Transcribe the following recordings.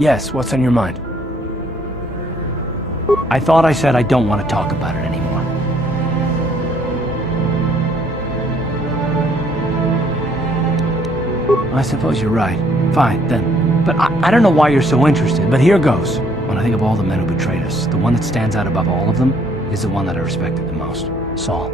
Yes, what's on your mind? I thought I said I don't want to talk about it anymore. I suppose you're right. Fine, then. But I don't know why you're so interested, but here goes. When I think of all the men who betrayed us, the one that stands out above all of them is the one that I respected the most. Saul.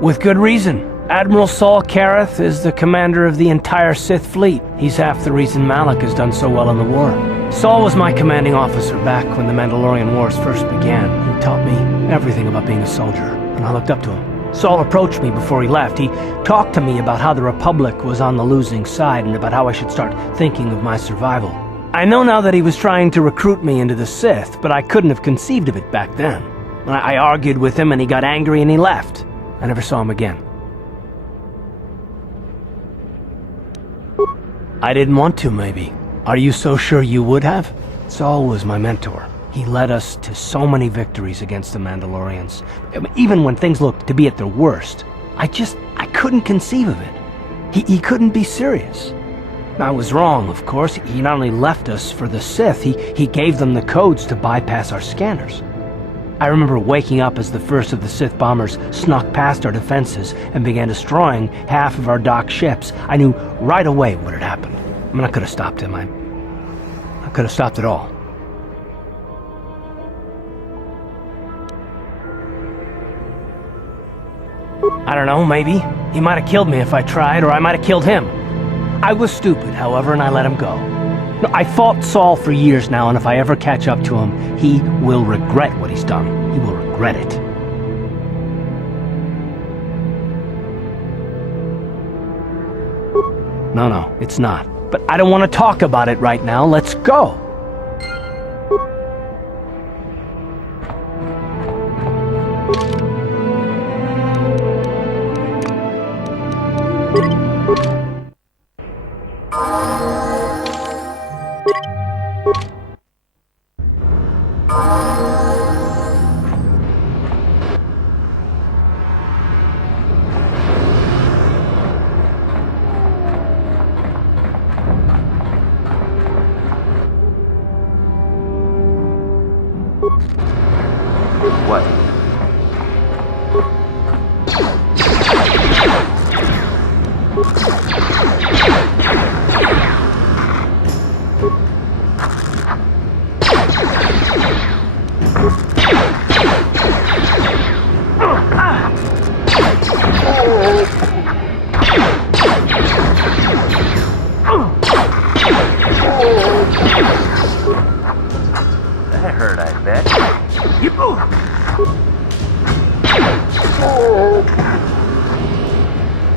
With good reason. Admiral Saul Karath is the commander of the entire Sith fleet. He's half the reason Malak has done so well in the war. Saul was my commanding officer back when the Mandalorian Wars first began. He taught me everything about being a soldier, and I looked up to him. Saul approached me before he left. He talked to me about how the Republic was on the losing side and about how I should start thinking of my survival. I know now that he was trying to recruit me into the Sith, but I couldn't have conceived of it back then. I argued with him and he got angry and he left. I never saw him again. I didn't want to, maybe. Are you so sure you would have? Saul was my mentor. He led us to so many victories against the Mandalorians. Even when things looked to be at their worst. I couldn't conceive of it. He couldn't be serious. I was wrong, of course. He not only left us for the Sith, he gave them the codes to bypass our scanners. I remember waking up as the first of the Sith bombers snuck past our defenses and began destroying half of our docked ships. I knew right away what had happened. I mean, I could have stopped him. I could have stopped it all. I don't know, maybe. He might have killed me if I tried, or I might have killed him. I was stupid, however, and I let him go. No, I fought Saul for years now, and if I ever catch up to him, he will regret what he's done. He will regret it. No, it's not. But I don't want to talk about it right now. Let's go. What? That hurt, I bet.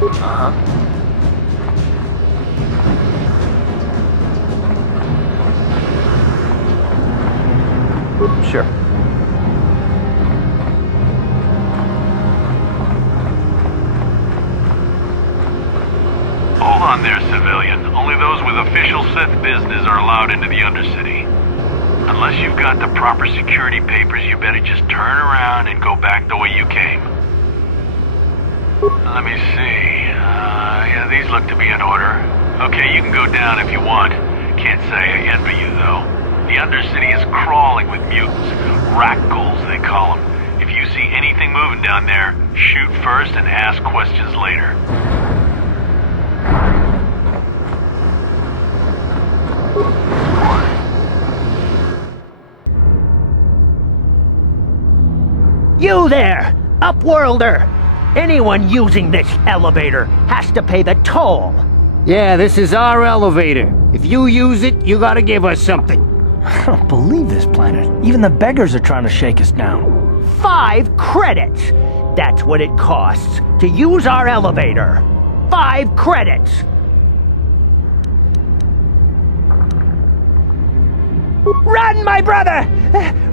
Uh-huh. Sure. Hold on there, civilian. Only those with official Sith business are allowed into the Undercity. Unless you've got the proper security papers, you better just turn around and go back the way you came. Let me see. Yeah, these look to be in order. Okay, you can go down if you want. Can't say I envy you, though. The Undercity is crawling with mutants. Rackhools, they call them. If you see anything moving down there, shoot first and ask questions later. You there, Upworlder! Anyone using this elevator has to pay the toll. Yeah, this is our elevator. If you use it, you gotta give us something. I don't believe this planet. Even the beggars are trying to shake us down. 5 credits! That's what it costs to use our elevator. 5 credits! Run, my brother!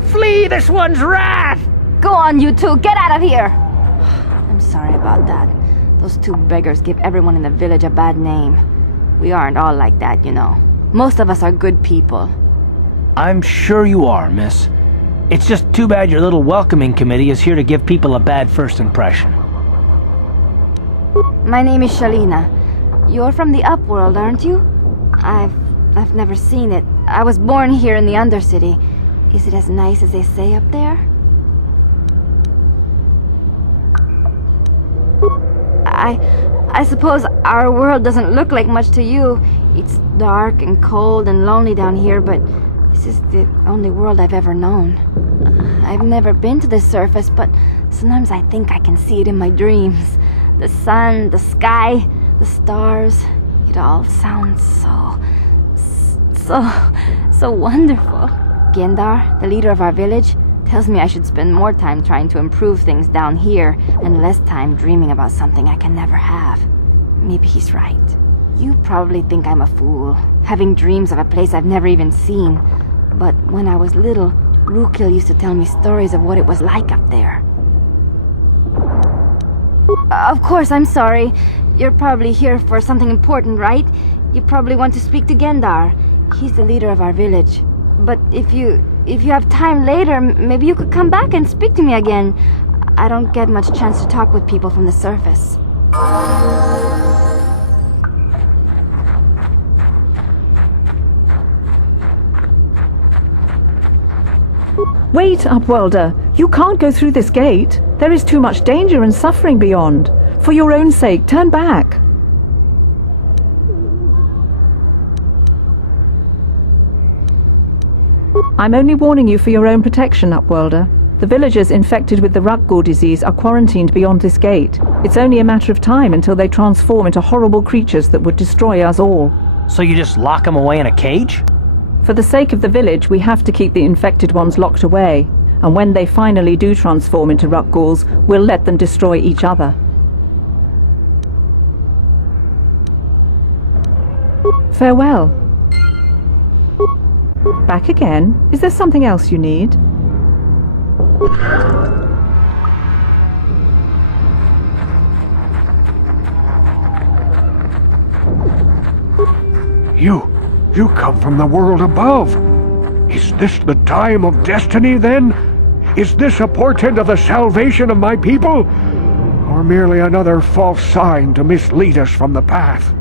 Flee this one's wrath! Go on, you two, get out of here! I'm sorry about that. Those 2 beggars give everyone in the village a bad name. We aren't all like that, you know. Most of us are good people. I'm sure you are, miss. It's just too bad your little welcoming committee is here to give people a bad first impression. My name is Shalina. You're from the Upworld, aren't you? I've never seen it. I was born here in the Undercity. Is it as nice as they say up there? I suppose our world doesn't look like much to you. It's dark and cold and lonely down here, but this is the only world I've ever known. I've never been to the surface, but sometimes I think I can see it in my dreams. The sun, the sky, the stars. It all sounds so wonderful. Gendar, the leader of our village, tells me I should spend more time trying to improve things down here and less time dreaming about something I can never have. Maybe he's right. You probably think I'm a fool, having dreams of a place I've never even seen. But when I was little, Rukil used to tell me stories of what it was like up there. Of course, I'm sorry. You're probably here for something important, right? You probably want to speak to Gendar. He's the leader of our village. But if you have time later, maybe you could come back and speak to me again. I don't get much chance to talk with people from the surface. Wait, Upworlder. You can't go through this gate. There is too much danger and suffering beyond. For your own sake, turn back. I'm only warning you for your own protection, Upworlder. The villagers infected with the Rukil disease are quarantined beyond this gate. It's only a matter of time until they transform into horrible creatures that would destroy us all. So you just lock them away in a cage? For the sake of the village, we have to keep the infected ones locked away. And when they finally do transform into Rukils, we'll let them destroy each other. Farewell. Back again? Is there something else you need? You come from the world above. Is this the time of destiny, then? Is this a portent of the salvation of my people? Or merely another false sign to mislead us from the path?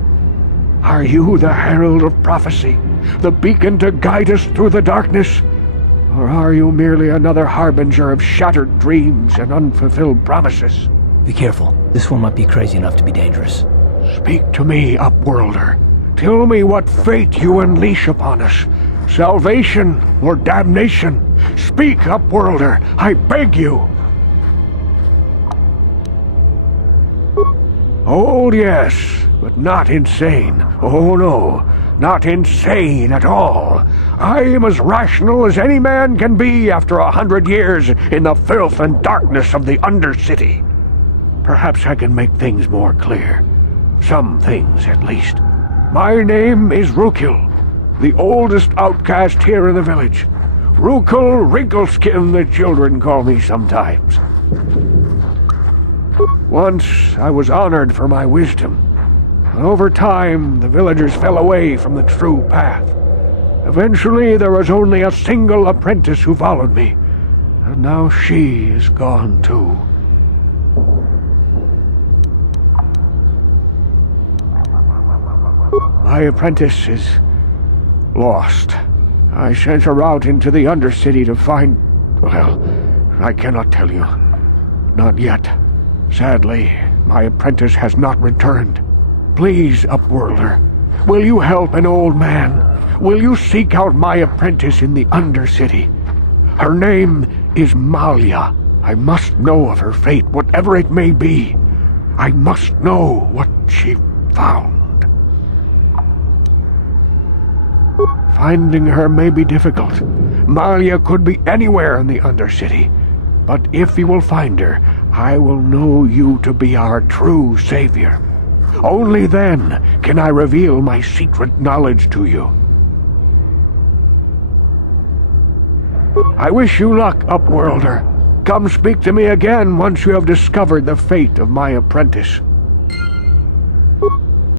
Are you the herald of prophecy, the beacon to guide us through the darkness? Or are you merely another harbinger of shattered dreams and unfulfilled promises? Be careful. This one might be crazy enough to be dangerous. Speak to me, Upworlder. Tell me what fate you unleash upon us. Salvation or damnation? Speak, Upworlder, I beg you. Oh, yes, but not insane. Oh, no, not insane at all. I am as rational as any man can be after 100 years in the filth and darkness of the Undercity. Perhaps I can make things more clear. Some things, at least. My name is Rukil, the oldest outcast here in the village. Rukil Wrinkleskin, the children call me sometimes. Once I was honored for my wisdom, but over time the villagers fell away from the true path. Eventually there was only a single apprentice who followed me, and now she is gone too. My apprentice is lost. I sent her out into the Undercity to find... well, I cannot tell you. Not yet. Sadly, my apprentice has not returned. Please, Upworlder, will you help an old man? Will you seek out my apprentice in the Undercity? Her name is Malia. I must know of her fate, whatever it may be. I must know what she found. Finding her may be difficult. Malia could be anywhere in the Undercity. But if you will find her, I will know you to be our true savior. Only then can I reveal my secret knowledge to you. I wish you luck, Upworlder. Come speak to me again once you have discovered the fate of my apprentice.